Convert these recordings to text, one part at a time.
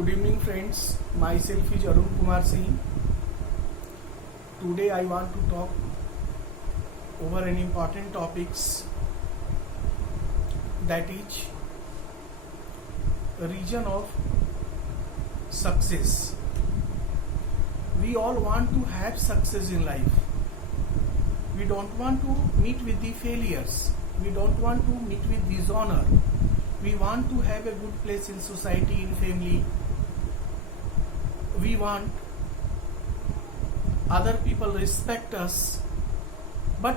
Good evening friends, myself is Arun Kumar Singh. Today I want to talk over an important topics, that is region of success. We all want to have success in life. We don't want to meet with the failures. We don't want to meet with dishonor. We want to have a good place in society, in family. We want other people respect us, but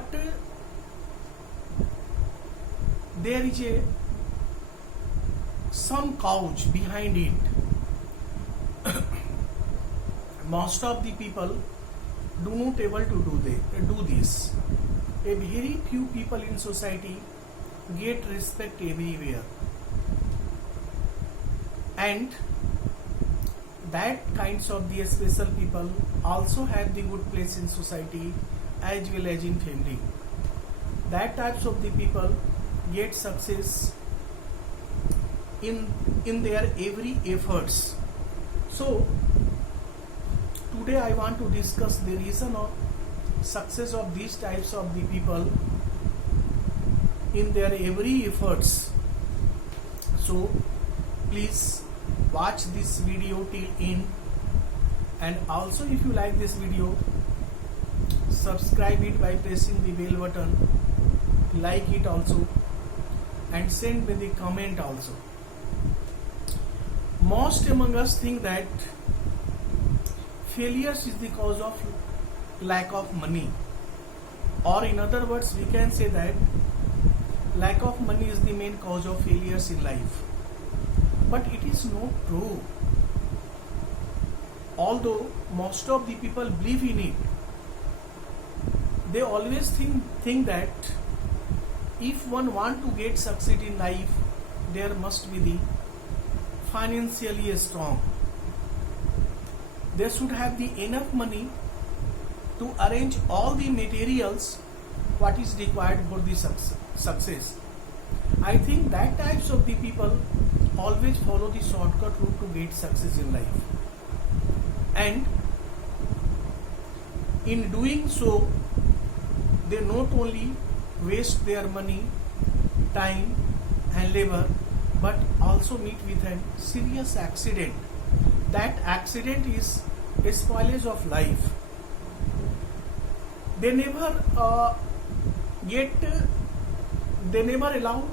there is some cause behind it. Most of the people do not able to do this. A very few people in society get respect everywhere, and that kinds of the special people also have the good place in society as well as in family. That types of the people get success in their every efforts. So today I want to discuss the reason of success of these types of the people in their every efforts. So please watch this video till end, and also if you like this video, subscribe it by pressing the bell button, like it also, and send me the comment also. Most among us think that failures is the cause of lack of money, or in other words we can say that lack of money is the main cause of failures in life. But it is not true. Although most of the people believe in it, they always think that if one want to get succeed in life, there must be the financially strong. They should have the enough money to arrange all the materials what is required for the success. I think that types of the people always follow the shortcut route to get success in life, and in doing so they not only waste their money, time and labor, but also meet with a serious accident. That accident is a spoilage of life. They never allow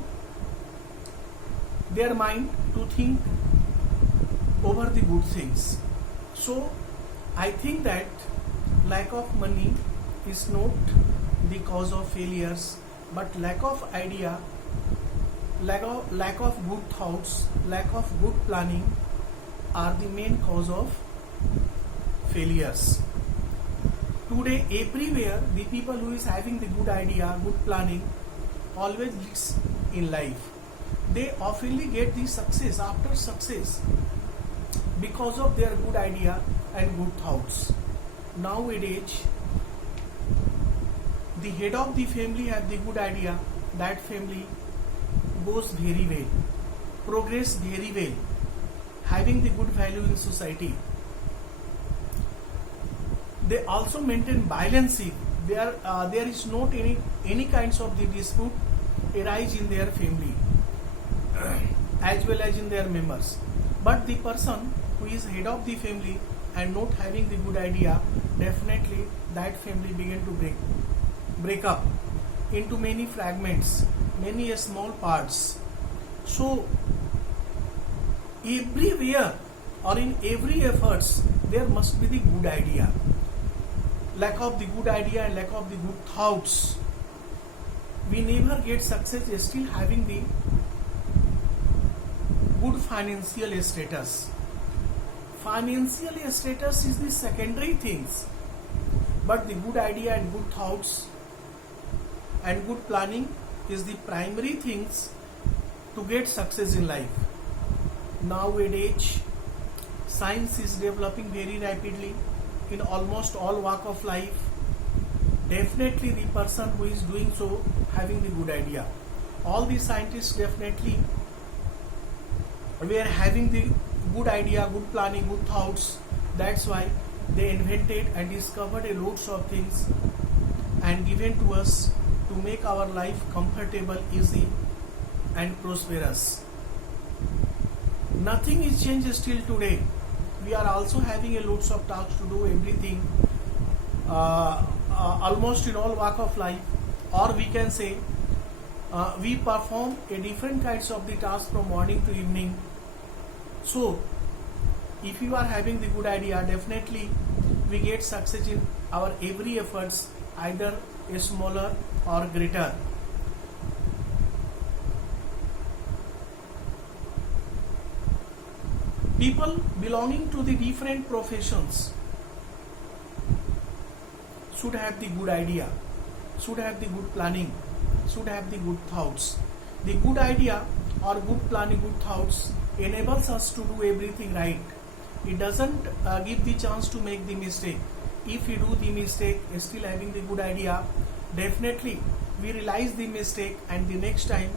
their mind to think over the good things. So I think that lack of money is not the cause of failures, but lack of idea, lack of good thoughts, lack of good planning are the main cause of failures. Today everywhere the people who is having the good idea, good planning always leads in life. They oftenly get the success after success because of their good idea and good thoughts. Nowadays, the head of the family have the good idea, that family goes very well, progress very well, having the good value in society. They also maintain balance. There is not any kinds of the dispute arise in their family as well as in their members. But the person who is head of the family and not having the good idea, definitely that family begin to break up into many fragments, many small parts. So everywhere or in every efforts there must be the good idea. Lack of the good idea and lack of the good thoughts, we never get success still having the good financial status. Financial status is the secondary things, but the good idea and good thoughts and good planning is the primary things to get success in life. Nowadays, science is developing very rapidly in almost all walk of life. Definitely the person who is doing so having the good idea. All the scientists definitely were having the good idea, good planning, good thoughts. That's why they invented and discovered a loads of things and given to us to make our life comfortable, easy and prosperous. Nothing is changed still today. We are also having a loads of tasks to do everything, almost in all walk of life, or we can say we perform a different kinds of the task from morning to evening. So if you are having the good idea, definitely we get success in our every efforts, either a smaller or greater. People belonging to the different professions should have the good idea, should have the good planning, should have the good thoughts. The good idea or good planning, good thoughts enables us to do everything right. It doesn't give the chance to make the mistake. If we do the mistake, still having the good idea, definitely we realize the mistake, and the next time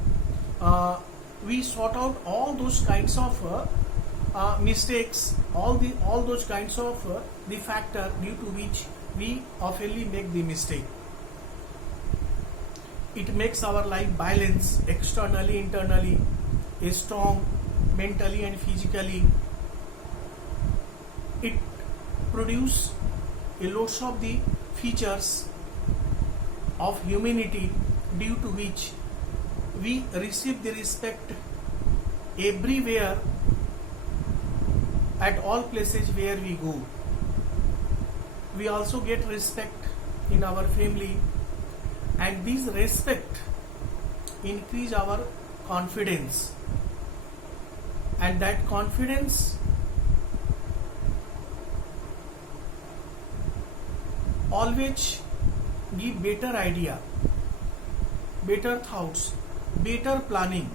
we sort out all those kinds of mistakes, all those kinds of the factor due to which we oftenly make the mistake. It makes our life balanced externally, internally, strong mentally and physically. It produces a lots of the features of humanity due to which we receive the respect everywhere, at all places where we go. We also get respect in our family, and this respect increase our confidence, and that confidence always give better idea, better thoughts, better planning.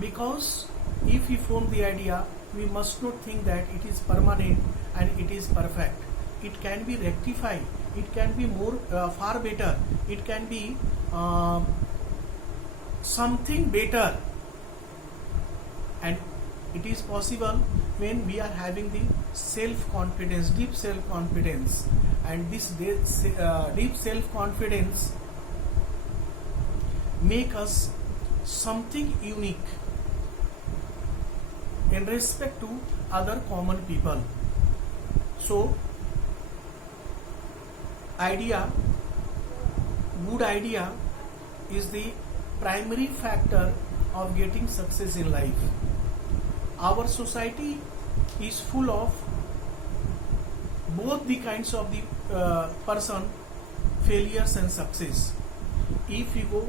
Because if we form the idea, we must not think that it is permanent and it is perfect. It can be rectified, it can be more far better, it can be something better, and it is possible when we are having the self-confidence, deep self-confidence. And this deep self-confidence make us something unique in respect to other common people. So idea, good idea is the primary factor of getting success in life. Our society is full of both the kinds of the person, failures and success. If you go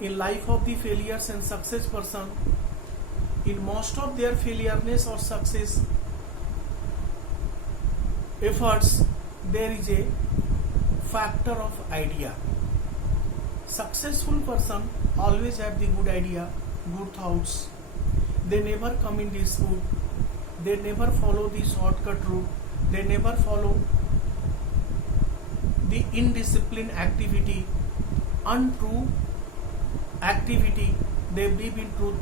in life of the failures and success person, in most of their failureness or success efforts, there is a factor of idea. Successful person always have the good idea, good thoughts. They never come in dispute. They never follow the shortcut route. They never follow the indisciplined activity, untrue activity. They believe in truth,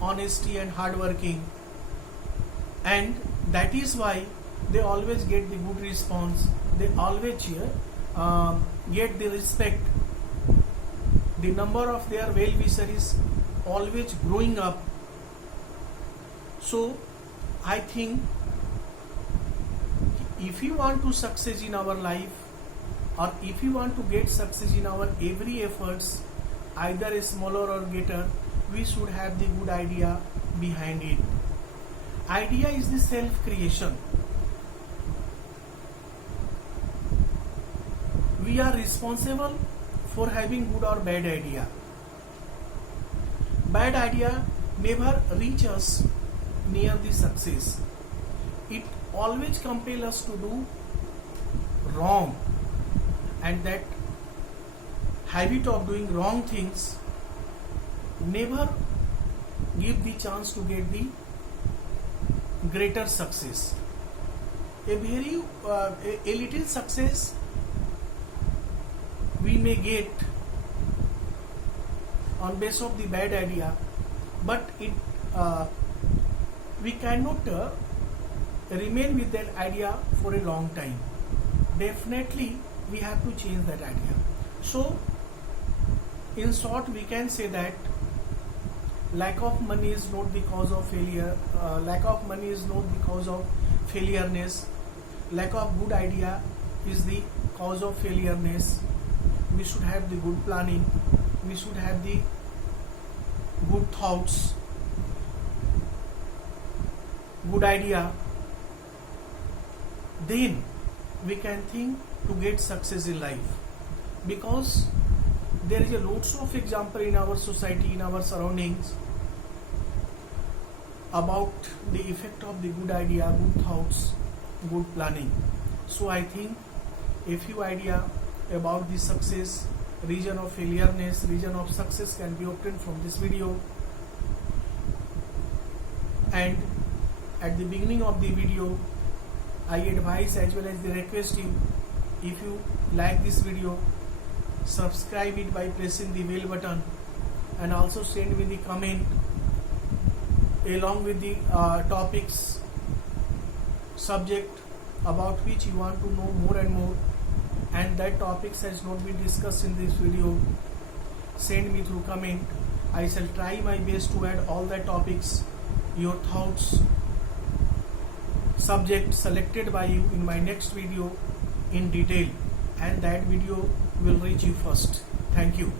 honesty and hard working, and that is why they always get the good response. They always get the respect. The number of their well-wisher is always growing up. So I think if you want to succeed in our life, or if you want to get success in our every efforts, either smaller or greater, we should have the good idea behind it. Idea is the self-creation. We are responsible for having good or bad idea. Bad idea never reach us near the success. It always compels us to do wrong, and that habit of doing wrong things never give the chance to get the greater success. A little success we may get on base of the bad idea, but it we cannot remain with that idea for a long time. Definitely we have to change that idea. So in short, we can say that lack of money is not because of failure, lack of money is not because of failureness, lack of good idea is the cause of failureness. We should have the good planning, we should have the good thoughts, good idea, then we can think to get success in life. Because there is a lots of example in our society, in our surroundings, about the effect of the good idea, good thoughts, good planning. So I think a few idea about the success, region of failureness, region of success can be obtained from this video. And at the beginning of the video, I advise as well as the request you, if you like this video, subscribe it by pressing the bell button, and also send me the comment along with the topics, subject about which you want to know more and more, and that topics has not been discussed in this video. Send me through comment. I shall try my best to add all the topics, your thoughts, subject selected by you in my next video in detail, and that video will reach you first. Thank you.